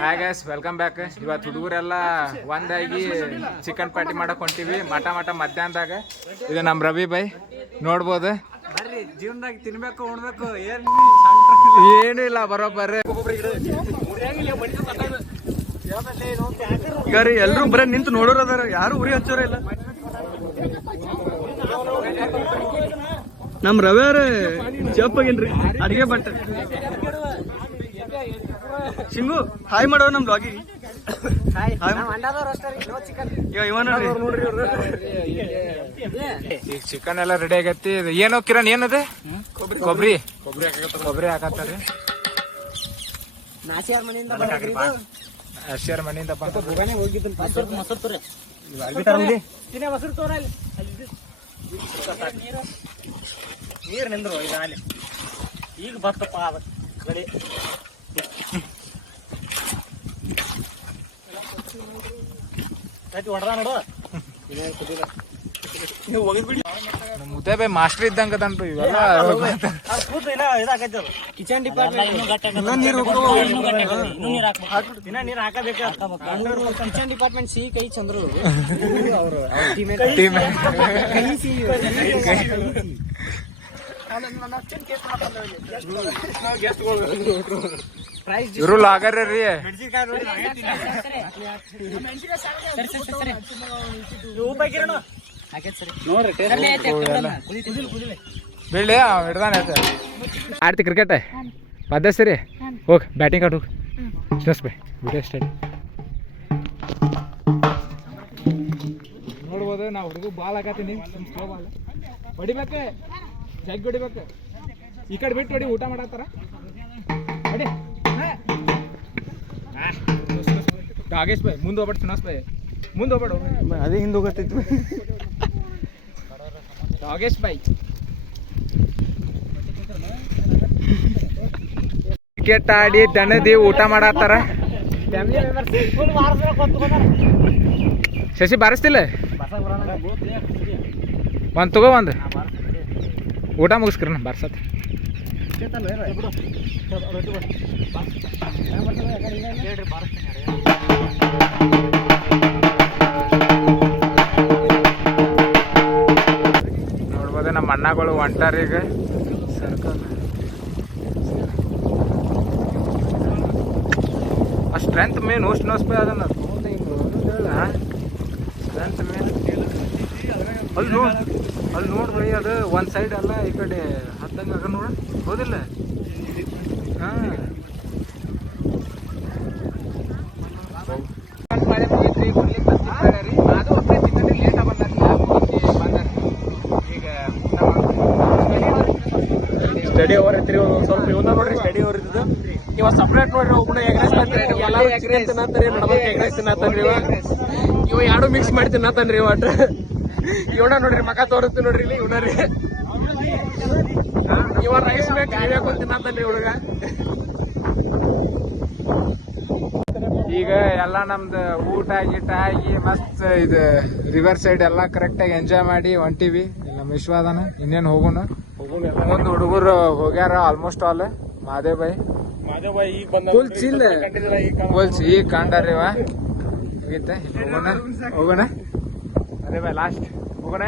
Hi guys, welcome back. ಇವತ್ತು ಹುಡುಗರೆಲ್ಲ ಒಂದಾಗಿ ಚಿಕನ್ ಪಾರ್ಟಿ ಮಾಡಕ್ ಹೊಂಟಿವಿ. ಮಠ ಮಧ್ಯಾಹ್ನದಾಗ. ಇದು ನಮ್ಮ ರವಿ ಬೈ ನೋಡ್ಬೋದು. ಜೀವನದಾಗ ತಿನ್ಬೇಕು ಉಣ್ಬೇಕು ಏನು ಇಲ್ಲ, ಬರೋಬ್ಬರ್ರಿ. ಈಗ ರೀ ಎಲ್ರು ಬರೀ ನಿಂತು ನೋಡೋರು ಅದಾರ, ಯಾರು ಉರಿ ಹಚ್ಚೋರ ಇಲ್ಲ. ನಮ್ ರವಿ ಅವ್ರ ಜಪ್ಪಗೇನ್ರಿ ಅಡಿಗೆ ಬಟ್ಟ ಶಿಂಗು ಹಾಯ್ ಮಾಡೋ ನಮ್ ಬ್ಲಾಗಿಗೆ. ಈಗ ಚಿಕನ್ ಎಲ್ಲ ರೆಡಿ ಆಗೈತಿ. ಏನೋ ಕಿರಣ್ ಏನದ ಕೊಬ್ಬರಿ ಹಾಕತ್ತಾರಿ. ಅಶ್ಯಾರ ಮನೆಯಿಂದ ನೀರ್ ನಿಂದ್ರು ಈಗ ಬರ್ತಪ್ಪ ಕಡೆ ಹೊಡೆದ ನೋಡು. ಮುದ್ದೆ ಬೈ ಮಾಸ್ಟರ್ ಇದ್ದಂಗ ಅದನ್ರಿ ಇವೆಲ್ಲ. ಕಿಚನ್ ಡಿಪಾರ್ಟ್ಮೆಂಟ್ ನೀರ್ ಹಾಕಬೇಕು. ಕಿಚನ್ ಡಿಪಾರ್ಟ್ಮೆಂಟ್ ಸಿಹಿ ಕೈ ಚಂದ್ರು ಅವರು ಇವರು ಲಾಗರ್ ರೀ. ಬೀಳಿ ಹಿಡ್ದಾನ ಆಡ್ತಿ ಕ್ರಿಕೆಟ್ ಪದ್ಧತಿ ರೀ. ಹೋಗ್ ಬ್ಯಾಟಿಂಗ್ ಆಡ್ ಹೋಗಿ ಜಸ್ ಬೈ ವಿಡಿಯೋ ಸ್ಟಾರ್ಟ್. ನೋಡ್ಬೋದು ನಾವು ಹುಡುಗ ಬಾಲ್ ಹಾಕತ್ತೀನಿ. ಸ್ಲೋ ಬಾಲ್ ಹೊಡಿಬೇಕು, ಜಗ್ ಹೊಡಿಬೇಕು. ಈ ಕಡೆ ಬಿಟ್ಟು ಹೊಡಿ, ಊಟ ಮಾಡತ್ತಾರ ಹೊಡಿ. ನಾಗೇಶ್ ಬೈ ಮುಂದೆ ಹೋಗ್ಬೇಡ, ಸುನಾಸ್ ಬೈ ಮುಂದೆ ಹೋಗ್ಬೇಡ. ಅದೇ ಹಿಂದೆ ಹೋಗತ್ತಿತ್ತು ನಾಗೇಶ್ ಬೈ. ಕ್ರಿಕೆಟ್ ಆಡಿ ದಣದಿ ಊಟ ಮಾಡತ್ತಾರ. ಶಶಿ ಬಾರಿಸ್ತಿಲ್ಲ ಒಂದ್ ತಗೋ, ಒಂದು ಊಟ ಮುಗಿಸ್ಕ್ರಿ ಬಾರ್ಸತ್. ನೋಡ್ಬೋದು ನಮ್ಮ ಅಣ್ಣಗಳು ಹೊಂಟಾರೀಗ ಸರ್ಕಲ್. ಆ ಸ್ಟ್ರೆಂತ್ ಮೇನ್ ಅಷ್ಟು ನೋಸ್ಪೇ ಅದನ್ನ ಸ್ಟ್ರೆಂತ್ ಮೇನ್. ಅಲ್ಲಿ ನೋಡ್ರಿ, ಅದು ಒಂದು ಸೈಡ್ ಅಲ್ಲ ಈ ಕಡೆ ಹತ್ತಂಗ ಆಗ ನೋಡ ಹೌದಿಲ್ಲ. ಹಾಂ ಅದು ಒಬ್ಬರೇ ಚಿಕನ್ ಲೇಟ್ ಬಂದ ಈಗ ಸ್ಟಡಿ ಅವರ್ ಐತ್ರಿ. ಸ್ವಲ್ಪ ಇವನ್ನ ನೋಡ್ರಿ ಸ್ಟಡಿ ಅವರ್ ಇದ್ದು. ಇವಾಗ ಸಪ್ರೇಟ್ ನೋಡ್ರಿ, ಒಬ್ಬನ ಎಗ್ರೆಸ್ ಎಲ್ಲಾರು ಎಗ್ರೆಸ್ ತಿನ್ನತ್ತಾರಿ, ನಡಬರ್ಕ ಎಗ್ರೆಸ್ ತಿನ್ನತ್ತಾನ್ರಿ. ಇವ ಎರಡು ಮಿಕ್ಸ್ ಮಾಡಿ ತಿನ್ನತ್ತಾನ್ರಿ. ಒಟ್ಟು ಇವನ ನೋಡ್ರಿ ಮಕ ತೋರಿಸ್ತೀನಿ ನೋಡ್ರಿ ಇಲ್ಲಿ ಇವನರಿ. ಇವ ರೈಸ್ ಬೇಕು ತಿನ್ನತ್ತಾನ್ರಿ ಹುಡುಗ. ಈಗ ಎಲ್ಲ ನಮ್ದು ಊಟ ಗೀಟ ಆಗಿ ಮಸ್ತ್ ಇದು ರಿವರ್ ಸೈಡ್ ಎಲ್ಲ ಕರೆಕ್ಟಾಗಿ ಎಂಜಾಯ್ ಮಾಡಿ ಹೊಂಟಿವಿ. ನಮ್ಮ ವಿಶ್ವಾದನ ಇನ್ನೇನು ಹೋಗೋಣ. ಒಂದು ಹುಡುಗರು ಹೋಗ್ಯಾರ ಆಲ್ಮೋಸ್ಟ್ ಆಲ್. ಮಾದೇವ್ ಬೈ ಈಗ ಕಂಡಾರಿವ ಹೋಗೋಣ. ಅದೇ ಬೈ ಲಾಸ್ಟ್ ಹೋಗೋಣ.